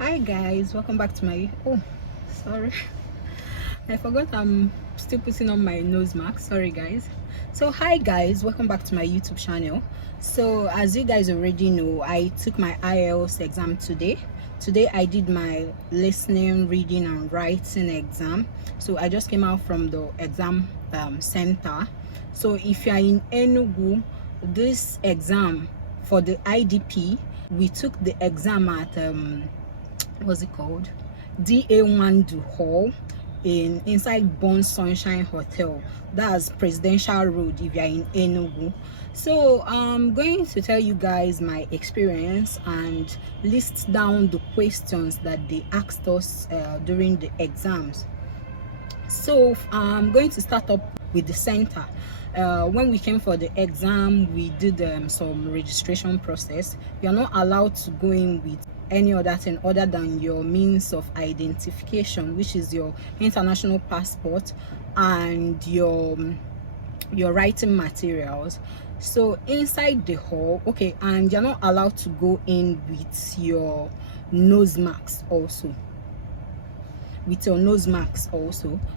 Hi guys, welcome back to my sorry, I forgot I'm still putting on my nose mask. Sorry guys. So hi guys, welcome back to my YouTube channel. So as you guys already know, I took my Ielts exam today. I did my listening, reading and writing exam. So I just came out from the exam center. So if you are in Enugu, this exam for the IDP, we took the exam at what's it called, DA1 Hall inside Born Sunshine Hotel. That's Presidential Road if you're in Enugu. So I'm going to tell you guys my experience and list down the questions that they asked us during the exams. So I'm going to start up with the center. When we came for the exam, we did some registration process. You're not allowed to go in with any other thing other than your means of identification, which is your international passport and your writing materials. So inside the hall, okay, and you're not allowed to go in with your nose marks also.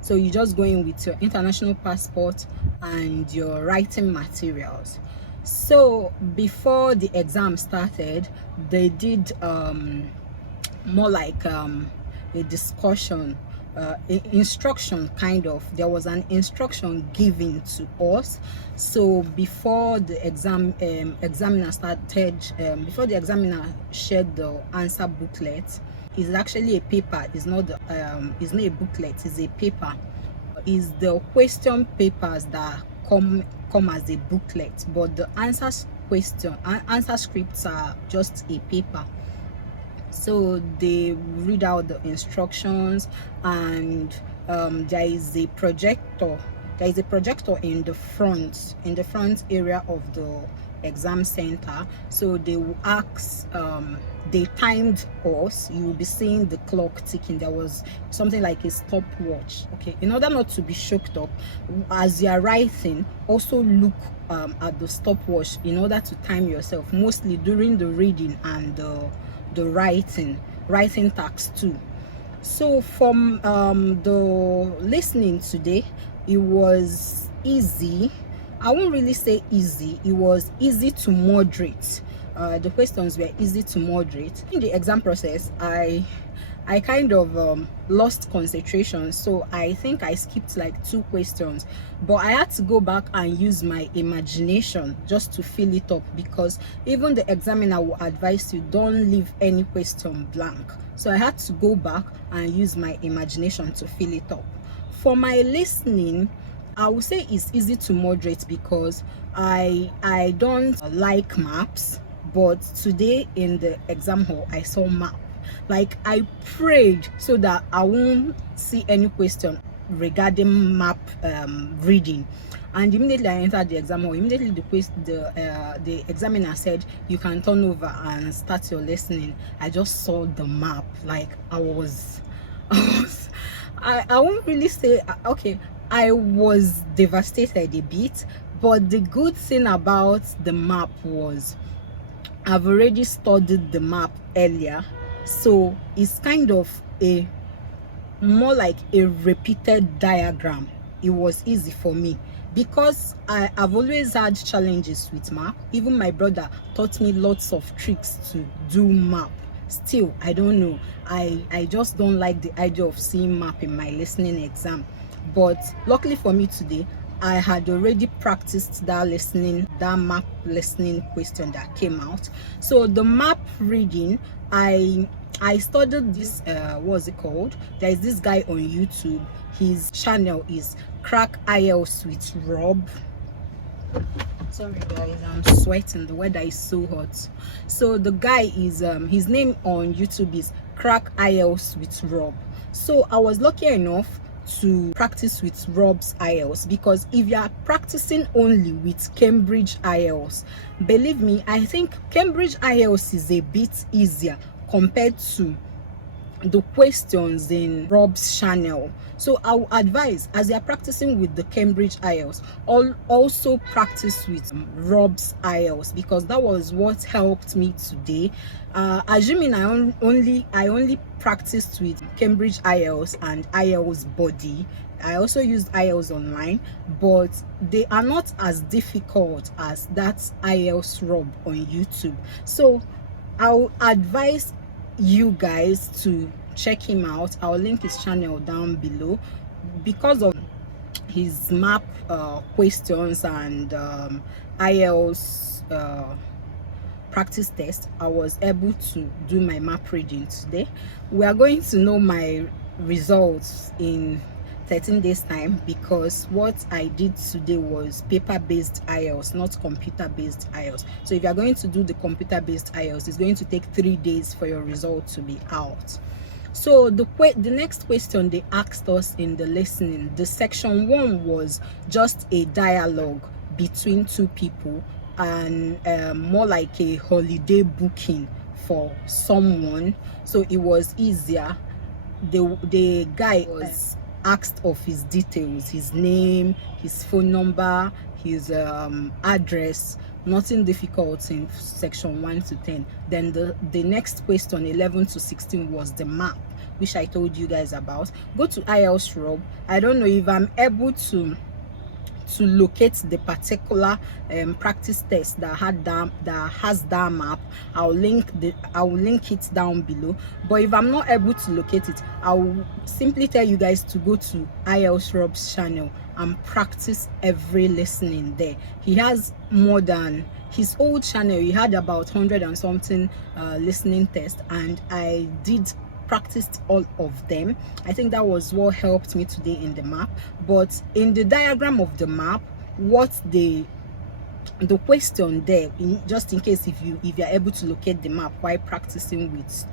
So you just go in with your international passport and your writing materials. So before the exam started, they did more like a discussion, instruction kind of. There was an instruction given to us. So before the examiner started, before the examiner shared the answer booklet, is actually a paper. It's not a booklet, it's a paper. Is the question papers that come as a booklet, but the answer scripts are just a paper. So they read out the instructions, and there is a projector in the front area of the exam center. So they will ask, they timed us. You will be seeing the clock ticking. There was something like a stopwatch. Okay, in order not to be shocked up as you are writing, also look at the stopwatch in order to time yourself, mostly during the reading and the writing tasks too. So from the listening today, it was easy. I won't really say easy, it was easy to moderate. The questions were easy to moderate. In the exam process, I kind of lost concentration, so I think I skipped like 2 questions, but I had to go back and use my imagination just to fill it up, because even the examiner will advise you don't leave any question blank. So I had to go back and use my imagination to fill it up. For my listening, I would say it's easy to moderate because I don't like maps, but today in the exam hall I saw map. Like, I prayed so that I won't see any question regarding map reading, and immediately I entered the exam hall. Immediately the examiner said you can turn over and start your listening. I just saw the map. Like, I won't really say okay, I was devastated a bit, but the good thing about the map was I've already studied the map earlier, so it's kind of a more like a repeated diagram. It was easy for me because I've always had challenges with map. Even my brother taught me lots of tricks to do map. Still, I don't know, I just don't like the idea of seeing map in my listening exam. But luckily for me today, I had already practiced that map listening question that came out. So the map reading, I studied this what's it called, there is this guy on YouTube. His channel is Crack Ielts with Rob. Sorry guys, I'm sweating, the weather is so hot. So the guy is his name on YouTube is Crack Ielts with Rob. So I was lucky enough to practice with Rob's Ielts, because if you are practicing only with Cambridge Ielts, believe me, I think Cambridge Ielts is a bit easier compared to the questions in Rob's channel. So I will advise, as you are practicing with the Cambridge IELTS, also practice with Rob's IELTS, because that was what helped me today. Assuming I only practiced with Cambridge IELTS and IELTS body. I also used IELTS online, but they are not as difficult as that IELTS Rob on YouTube. So I'll advise you guys to check him out. I'll link his channel down below. Because of his map questions and IELTS practice test, I was able to do my map reading today. We are going to know my results in 13 days time, because what I did today was paper-based IELTS, not computer-based IELTS. So if you are going to do the computer-based IELTS, it's going to take 3 days for your result to be out. So the next question they asked us in the listening, the section 1 was just a dialogue between two people, and more like a holiday booking for someone. So it was easier. The guy was asked of his details, his name, his phone number, his address. Nothing difficult in section 1 to 10. Then the next question, 11 to 16, was the map, which I told you guys about. Go to IELTS Rob. I don't know if I'm able to locate the particular practice test that has that map. I'll link it down below. But if I'm not able to locate it, I'll simply tell you guys to go to IELTS Rob's channel and practice every listening there. He has more than his old channel. He had about 100 and something listening tests, and I practiced all of them. I think that was what helped me today in the map. But in the diagram of the map, what the question there, just in case if you're able to locate the map while practicing with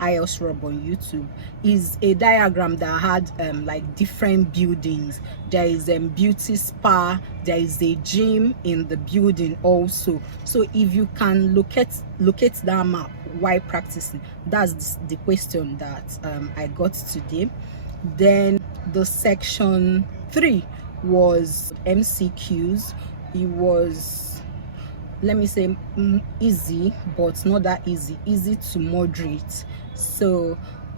IELTS Rob on YouTube, is a diagram that had like different buildings. There is beauty spa, there is a gym in the building also. So if you can locate that map while practicing, that's the question that I got today. Then the section 3 was MCQs. It was, let me say, easy, but not that easy to moderate. So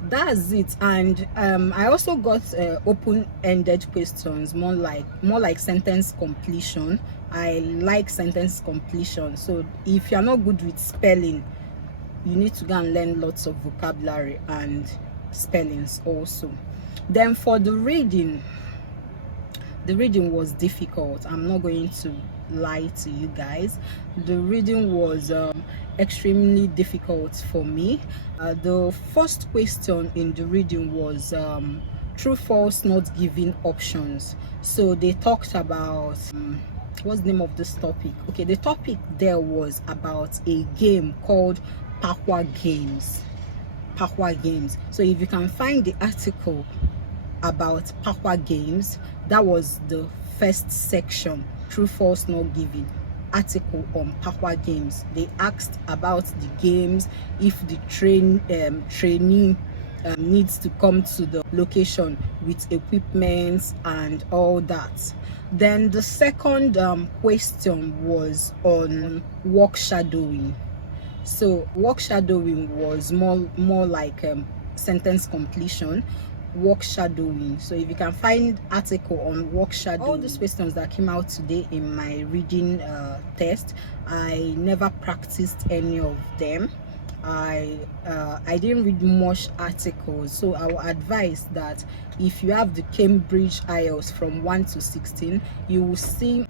that's it. And I also got open-ended questions, more like sentence completion. I like sentence completion. So if you're not good with spelling, you need to go and learn lots of vocabulary and spellings also. Then for the reading was difficult. I'm not going to lie to you guys. The reading was extremely difficult for me. The first question in the reading was true, false, not giving options. So they talked about what's the name of this topic? Okay, the topic there was about a game called Power Games. So if you can find the article about Power Games, that was the first section, true, false, not giving. Article on Power Games. They asked about the games, if the trainee needs to come to the location with equipment and all that. Then the second question was on work shadowing. So work shadowing was more like sentence completion. Work shadowing. So if you can find article on work shadowing, all these questions that came out today in my reading test, I never practiced any of them. I didn't read much articles. So I will advise that if you have the Cambridge IELTS from 1 to 16, you will see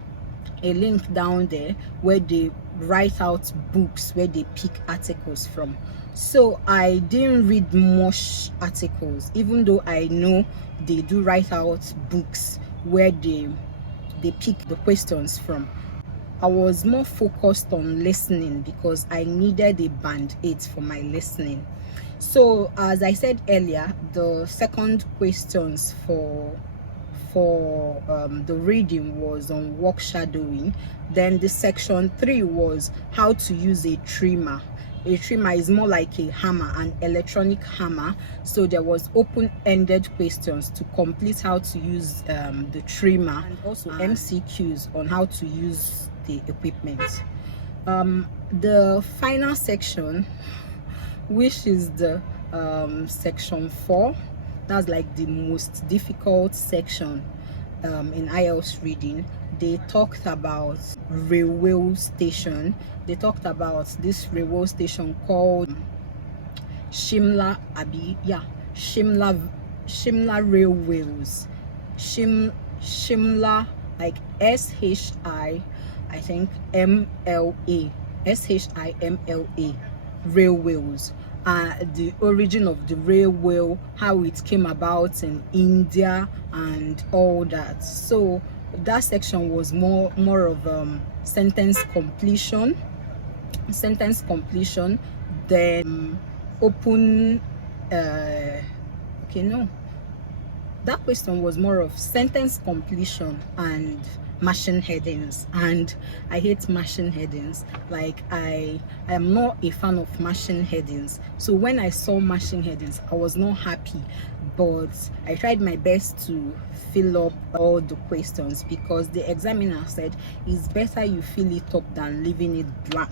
a link down there where they write out books where they pick articles from. So I didn't read much articles, even though I know they do write out books where they pick the questions from. I was more focused on listening because I needed a band 8 for my listening. So as I said earlier, the second questions for the reading was on work shadowing. Then the section 3 was how to use a trimmer. A trimmer is more like a hammer, an electronic hammer. So there was open-ended questions to complete how to use the trimmer, and also MCQs on how to use the equipment. The final section, which is the section 4, that's like the most difficult section in Ielts reading. They talked about railway station. They talked about this railway station called Shimla Railways. Shimla, like I think SHIMLA railways. The origin of the railway, how it came about in India, and all that. So that section was more of sentence completion, then open that question was more of sentence completion and machine headings, and I hate machine headings. Like I am not a fan of machine headings, so when I saw machine headings I was not happy, but I tried my best to fill up all the questions, because the examiner said it's better you fill it up than leaving it blank.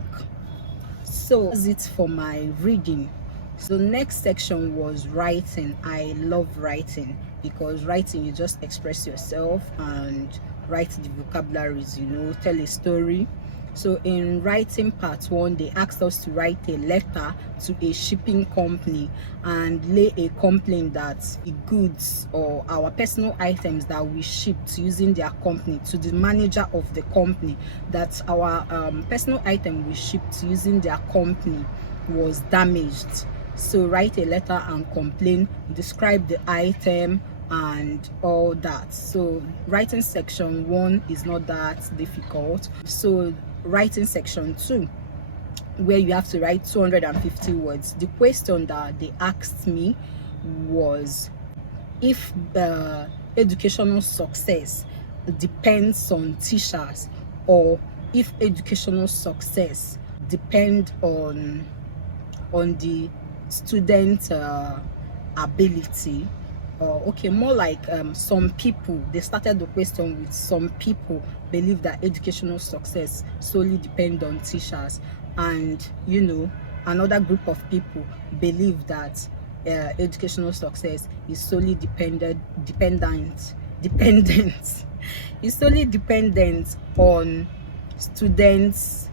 So that's it for my reading. So the next section was writing. I love writing, because writing, you just express yourself and write the vocabularies, tell a story. So in writing part 1, they asked us to write a letter to a shipping company and lay a complaint that the goods or our personal items that we shipped using their company, to the manager of the company, that our personal item we shipped using their company was damaged. So write a letter and complain, describe the item and all that. So writing section 1 is not that difficult. So writing section 2, where you have to write 250 words. The question that they asked me was if the educational success depends on teachers, or if educational success depends on the student ability. Okay, more like some people, they started the question with some people believe that educational success solely depend on teachers, and another group of people believe that educational success is solely dependent is solely dependent on students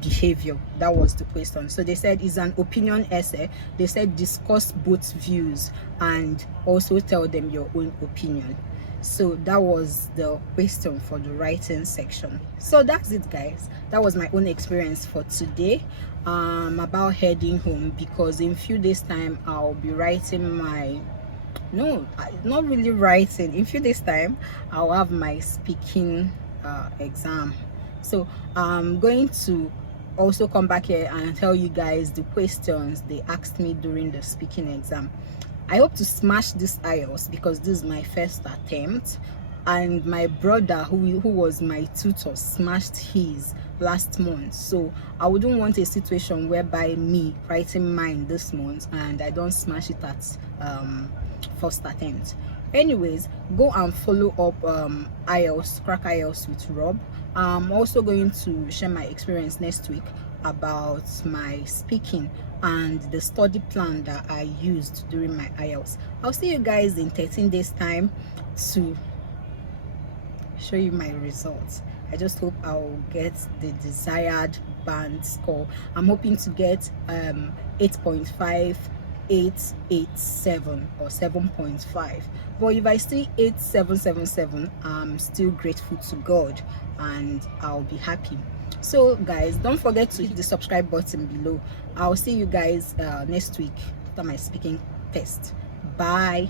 behavior. That was the question. So they said it's an opinion essay. They said discuss both views and also tell them your own opinion. So that was the question for the writing section. So that's it, guys. That was my own experience for today about heading home, because in few days time I'll be writing my not really writing. In few days time I'll have my speaking exam. So I'm going to also come back here and tell you guys the questions they asked me during the speaking exam. I hope to smash this Ielts, because this is my first attempt, and my brother who was my tutor smashed his last month. So I wouldn't want a situation whereby me writing mine this month and I don't smash it at first attempt. Anyways, go and follow up Ielts, Crack Ielts with Rob. I'm also going to share my experience next week about my speaking and the study plan that I used during my Ielts. I'll see you guys in 13 days time to show you my results. I just hope I'll get the desired band score. I'm hoping to get 8.5, 887 or 7.5, but if I see 8777, I'm still grateful to God and I'll be happy. So guys, don't forget to hit the subscribe button below. I'll see you guys next week after my speaking test. Bye.